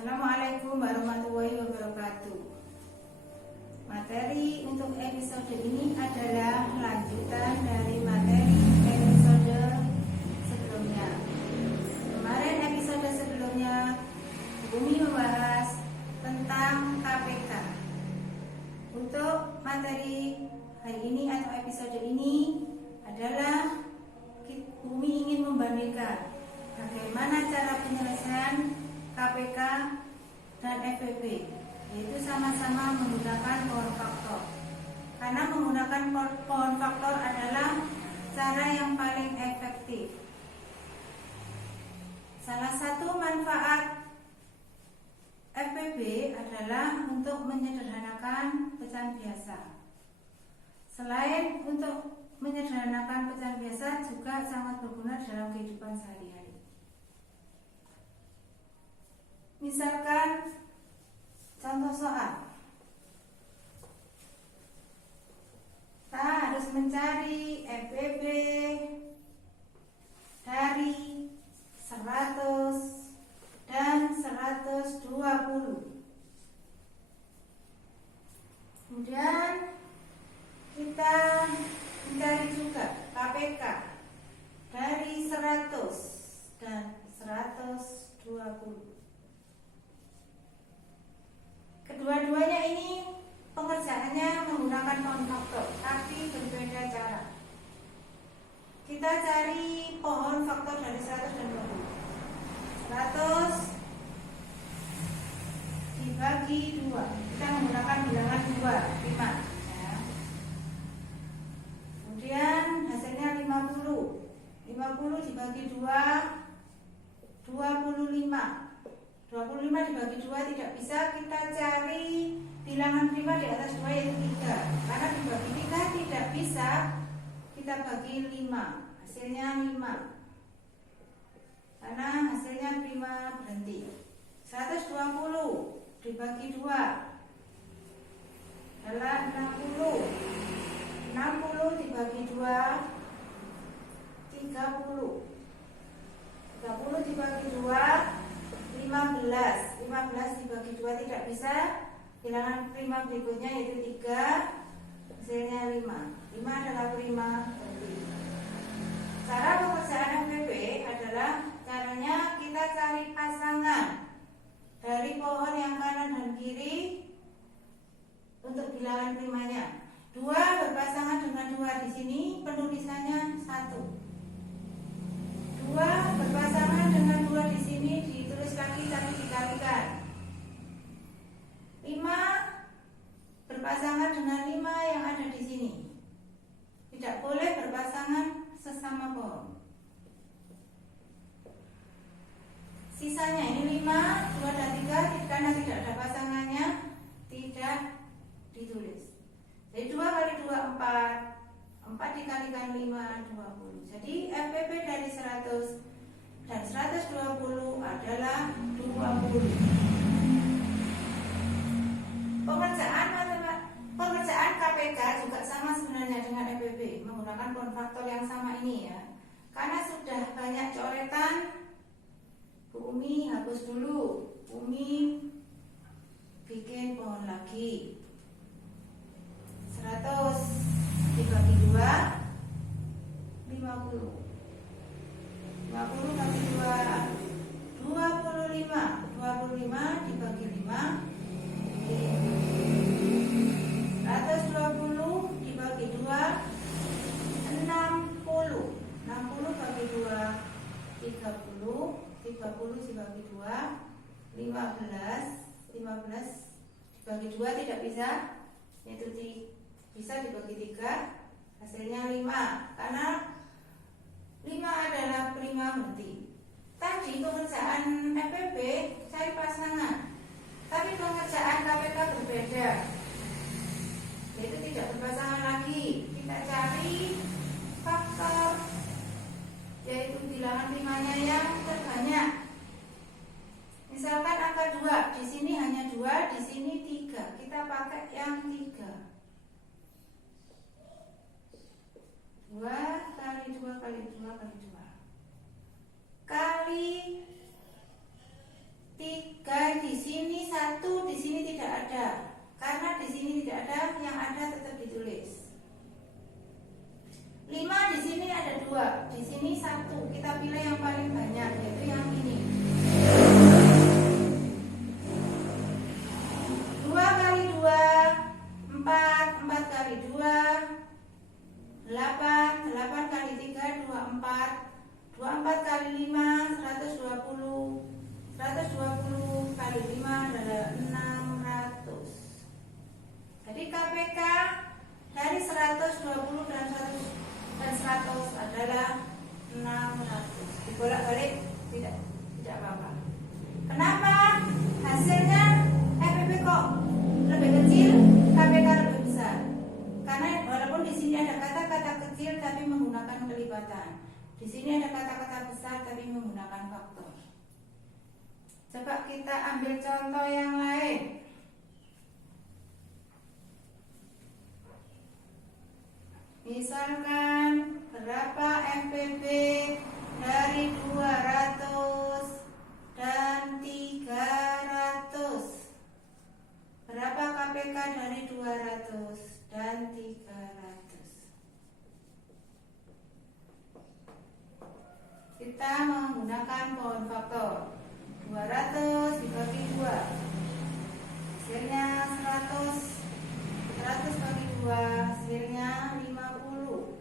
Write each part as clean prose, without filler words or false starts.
Assalamualaikum warahmatullahi wabarakatuh. Materi untuk episode ini adalah lanjutan dari materi episode sebelumnya. Kemarin episode sebelumnya Bumi membahas tentang KPK. Untuk materi hari ini atau episode ini adalah Bumi ingin membandingkan bagaimana cara penyelesaian KPK dan FPP, yaitu sama-sama menggunakan pohon faktor. Karena menggunakan pohon faktor adalah cara yang paling efektif. Salah satu manfaat FPP adalah untuk menyederhanakan pecahan biasa. Selain untuk menyederhanakan pecahan biasa, juga sangat berguna dalam kehidupan sehari-hari. Misalkan contoh soal, kita harus mencari FPP dari 100 dan 120. Kemudian kita mencari juga KPK dari 100 dan 120. Kedua-duanya ini pengerjaannya menggunakan pohon faktor, tapi berbeda cara. Kita cari pohon faktor dari 100 dan 20. 100 dibagi 2. Kita menggunakan bilangan 2, 5 ya. Kemudian hasilnya 50. 50 dibagi 2, 25. 25 dibagi 2 tidak bisa, kita cari bilangan prima di atas 2 yaitu 3. Karena dibagi 3 tidak bisa, kita bagi 5. Hasilnya 5. Karena hasilnya prima berhenti. 120 dibagi 2 adalah 60. 60 dibagi 2 30. 30 dibagi 2 15. 15 dibagi 2 tidak bisa. Bilangan prima berikutnya yaitu 3. Hasilnya 5. 5 adalah prima berhenti. Cara pengerjaan FPP adalah caranya kita cari pasangan dari pohon yang kanan dan kiri untuk bilangan primanya. 2 berpasangan dengan 2 di sini penulisannya 1. 2 berpasangan dengan 2 di sini ditulis lagi tapi dikalikan. 5 berpasangan dengan 5 yang ada di sini. Tidak boleh berpasangan sesama pohon. Sisanya ini 5, 2 dan 3 karena tidak ada pasangannya tidak ditulis. Jadi 2 kali 2 4. 4 dikalikan 5 20. Jadi FPP dari 100 dan 120 adalah 20. Pengerjaan KPK juga sama sebenarnya dengan FPP, menggunakan pohon faktor yang sama ini ya. Karena sudah banyak coretan, Bu Umi hapus dulu. Umi bikin pohon lagi. 100 dibagi 2 50. 50 bagi 2 25. 25 dibagi 5 120 dibagi 2 60. 60 bagi 2 30. 30 dibagi 2 15. 15 dibagi 2 tidak bisa, yaitu bisa dibagi 3. Hasilnya 5. Karena 5 adalah prima berhenti. Tadi pengerjaan FPP cari pasangan, tapi pengerjaan KPK berbeda, yaitu tidak berpasangan lagi. Kita cari faktor, yaitu bilangan primanya yang terbanyak. Misalkan angka 2, di sini hanya 2, di sini 3. Kita pakai yang 3. 2 kali 2 kali 2 kali 2 kali 120 kali 5 adalah 600. Jadi KPK dari 120 dan 100 adalah 600. Dibolak-balik tidak apa-apa. Kenapa hasilnya FPP kok lebih kecil, KPK lebih besar? Karena walaupun di sini ada kata-kata kecil tapi menggunakan kelibatan. Di sini ada kata-kata besar tapi menggunakan faktor. Coba kita ambil contoh yang lain. Misalkan berapa FPP dari 200 dan 300? Berapa KPK dari 200 dan 300? Kita menggunakan pohon faktor. 200 dibagi 2 hasilnya 100. 100 bagi 2 hasilnya 50.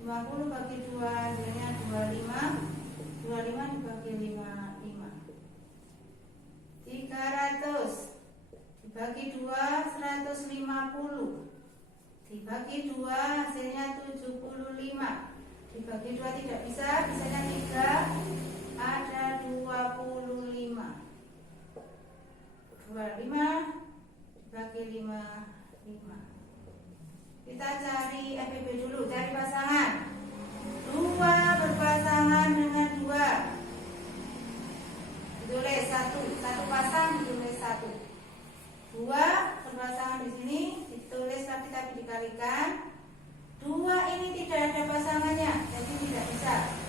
50 bagi 2 hasilnya 25. 25 dibagi 5 300 dibagi 2 150. Dibagi 2 hasilnya 75. Dibagi 2 tidak bisa, bisanya 3, ada 25. 25 dibagi 5. Kita cari FPP dulu, cari pasangan. 2 berpasangan dengan 2. Ditulis 1 pasang, ditulis 1. 2 berpasangan di sini, ditulis tapi dikalikan. 2 ini tidak ada pasangannya, jadi tidak bisa.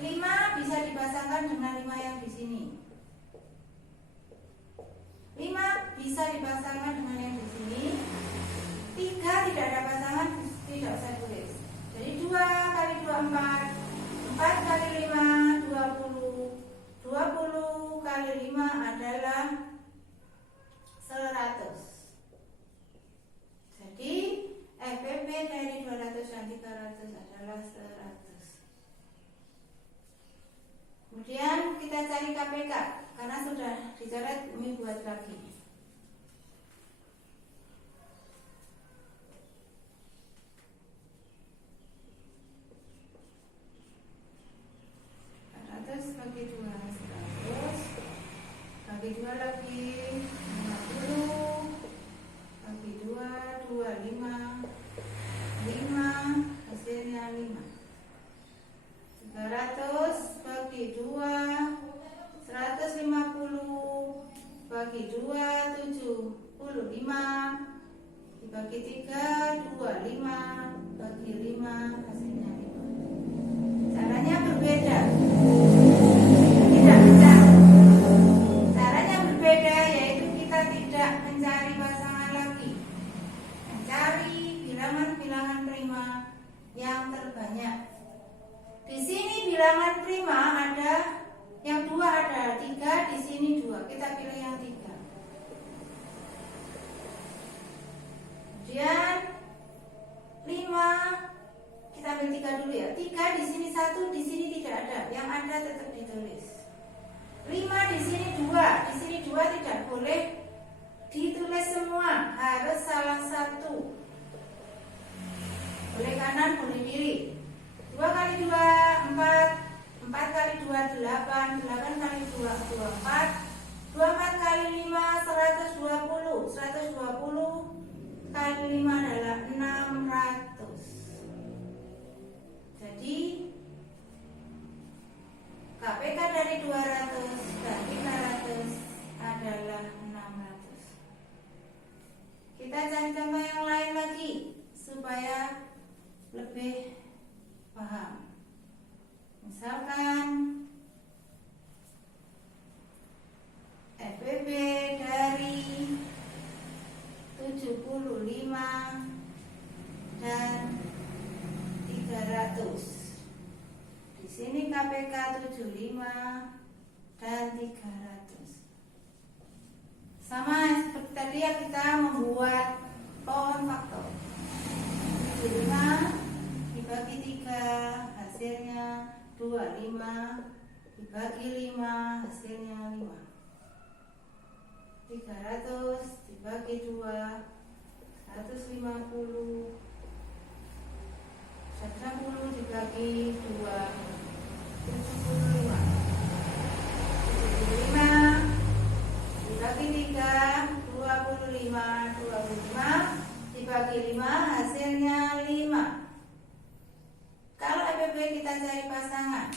5 bisa dipasangkan dengan 5 yang di sini. 5 bisa dipasangkan dengan yang di sini. 3 tidak ada pasangan, tidak usah tulis. Jadi 2 kali 2 4. 4 kali 5 20. 20 kali 5 adalah 100. Jadi FPP dari 200 dan 300 adalah 100. Kemudian kita cari KPK karena sudah dicoret, ini buat lagi. Bagi 2 100 bagi 2 lagi 50 bagi 2 25 5 hasilnya 5. 300 bagi 2 150 bagi 2 75 dibagi 3 25 bagi 5 hasilnya 5. Caranya berbeda. Caranya berbeda, yaitu kita tidak mencari pasangan lagi, mencari bilangan-bilangan prima yang terbanyak. Di sini bilangan prima ada yang 2 ada 3, di sini 2. Kita pilih yang 3. Kemudian 5 kita ambil 3 dulu ya. 3 di sini 1, di sini tidak ada. Yang ada tetap ditulis. 5 di sini 2, di sini 2 tidak boleh ditulis semua, harus salah satu. Boleh kanan, boleh kiri. 2 kali 2 4, 4 kali 2 8, 8 kali 2 24, 24 kali 5 120, 120 kali 5 adalah 600. Jadi KPK dari 200 dan 300 adalah 600. Kita cari contoh yang lain lagi supaya lebih paham. Misalkan FPP dari 75 dan 300. Di sini KPK 75 dan 300. Sama seperti tadi ya, kita membuat pohon faktor. 75 dibagi 3 hasilnya 25, dibagi 5 300 dibagi 2 150. 160 dibagi 2 75. 75 dibagi 3 25. 25 dibagi 5 hasilnya 5. Kalau EPB kita cari pasangan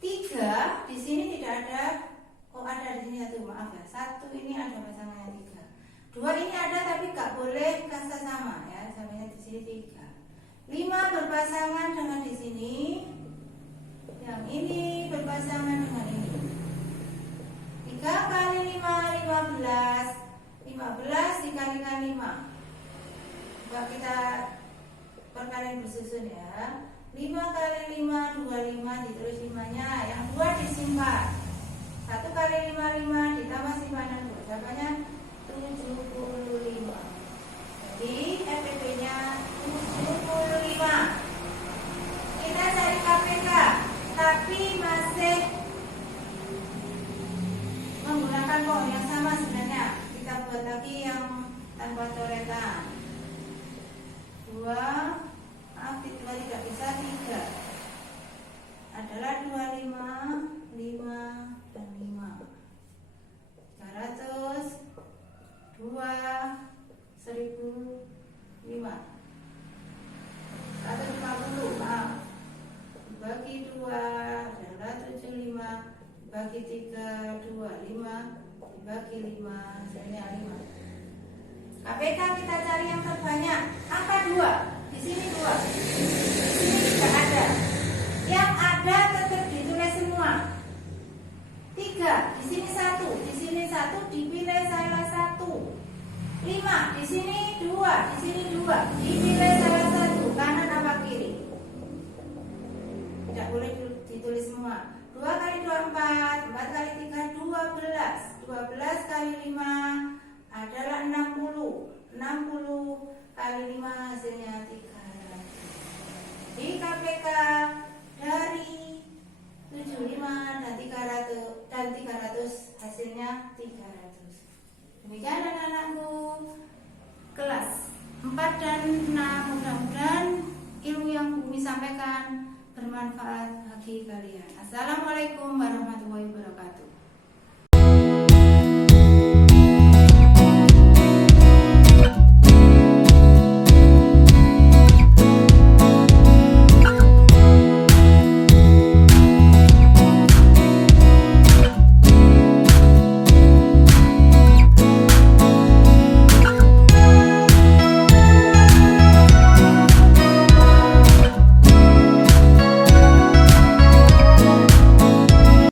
3 di sini tidak ada. Oh, ada di sini satu, maaf ya. 1 ini ada pasangannya 3. 2 ini ada tapi nggak boleh kasta sama ya. Samanya di sini 3. 5 berpasangan dengan di sini. Yang ini berpasangan dengan ini. 3 kali 5 15. 15 dikalikan 5. Coba kita perkalian bersusun ya. 5 kali 5 25 ditulis 5-nya. Yang 2 disimpan. 1 kali 5 ditambah simpanan 2. Jawabannya 75. Jadi FPP-nya 75. Kita cari KPK, tapi masih menggunakan pohon yang sama sebenarnya. Kita buat lagi yang tanpa coretan. 2, maaf 2 tidak bisa, 3 adalah 25, 5 dan 5. 300 2 1005 150, maaf, dibagi 2 adalah 75, dibagi 3 25, dibagi 5 hasilnya 5. KPK kita cari yang terbanyak. Angka 2 di sini 2, di sini tidak ada. Yang ada tetap ditulis semua. 3 di sini 1, di sini 1 dipilih salah 1. 5 di sini 2, di sini 2 dipilih salah 1, kanan apa kiri. Tidak boleh ditulis semua. 2 kali 2 4, 4 kali 3 12. 12 kali 5 adalah 60. 60 kali 5 hasilnya 300. Di KPK dari 75 dan 300 hasilnya 300. Demikian anak-anakku kelas 4 dan 6. Mudah-mudahan ilmu yang Bumi sampaikan bermanfaat bagi kalian. Assalamualaikum warahmatullahi wabarakatuh.